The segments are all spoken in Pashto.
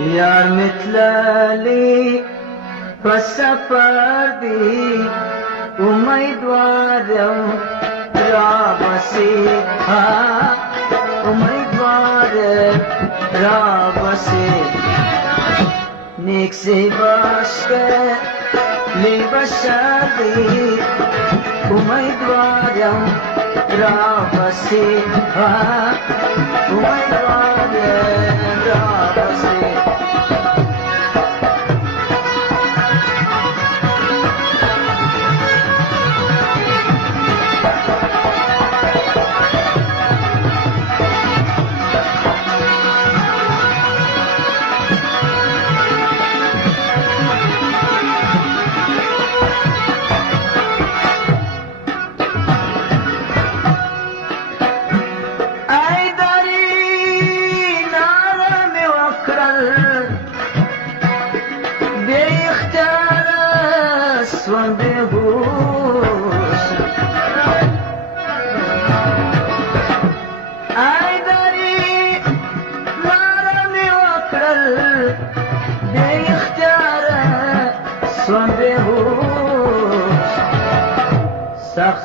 यार मिथलाली सफर दी उम्मीदवार राबसी उम्मीदवार राबसी नेक से बाशके ले बशादी उम्मीदवार राबसी उम्मीदवार राबसी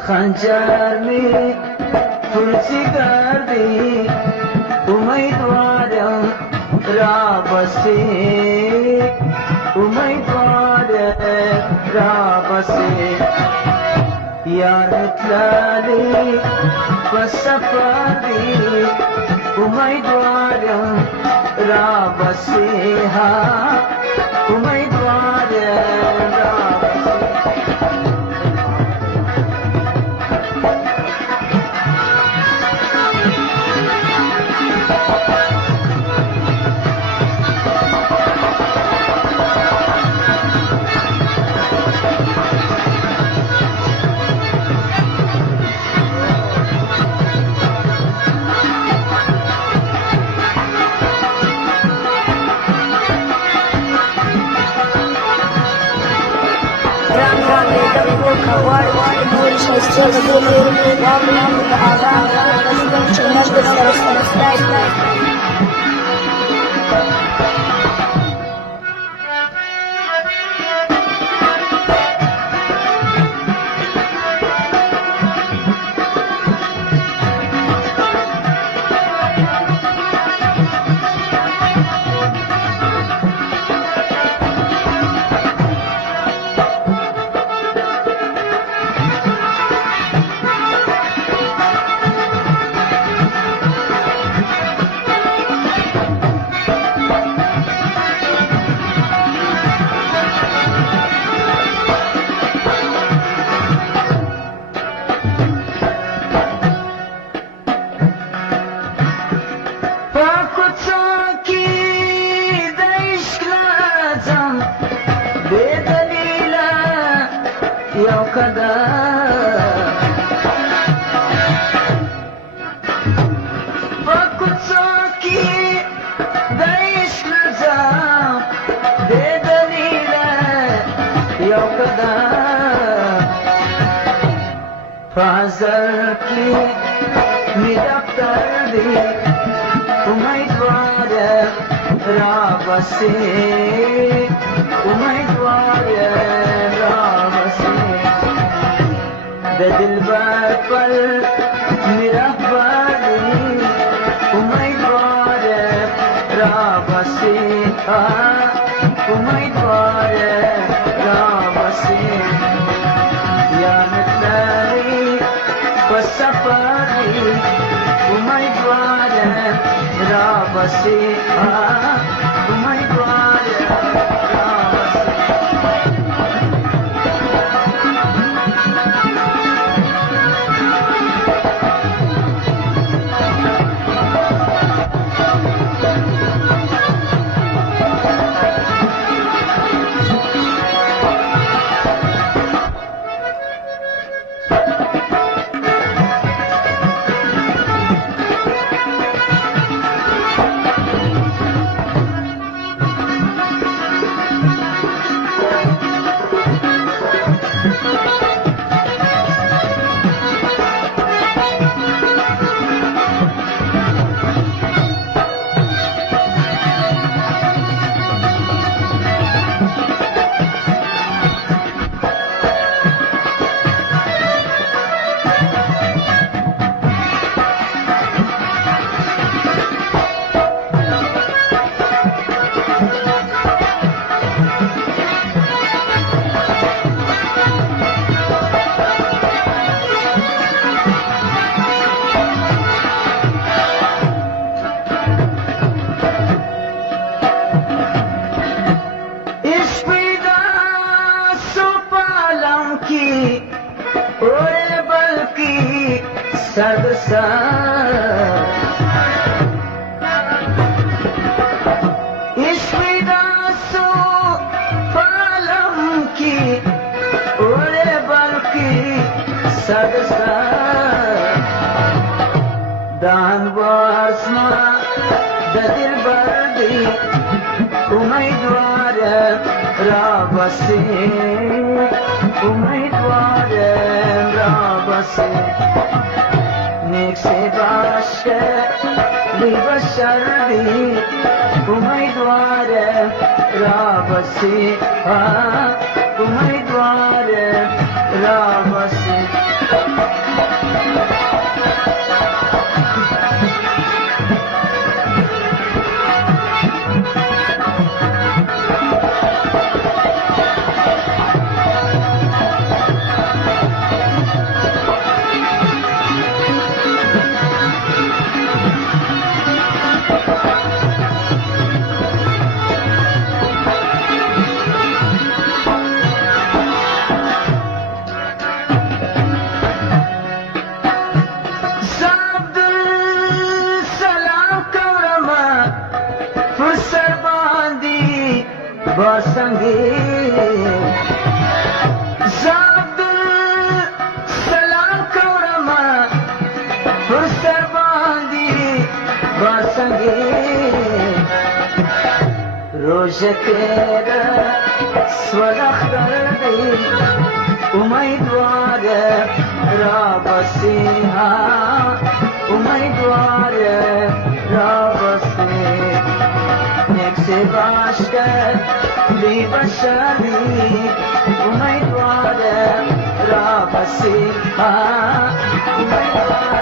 खंजर में तुलसी कर दी उम्मीदवार राबसी उम्मीदवार राबसी यार मिथलाली सफर दी उम्मीदवार राबसी उम्मीदवार राबसी फाजल की निरफ्तर दी उम्मीदवार राबसी उम्मीदवार राबसी दिलबर पर निरफ्तर दी उम्मीदवार राबसी उम्मीदवार राबसी या मिथलाली सफरी उम्मीदवार राबसी उम्मीदवार राबसी سرد سر عشقی دستو پالم کی اوڑے بلکی سرد سر دان باسما دل بردی امیدوار را بسی امیدوار را بسی نیک سے باش کے لی بشر بھی امیدوار را بسی امیدوار را بسی باسنگی زابد سلام کورما فرسر باندی باسنگی روز تیرا سولخ کردی امیدوار را بسی امیدوار را بسی نیک سے باش کر لی بشری امیدوار را بسی امیدوار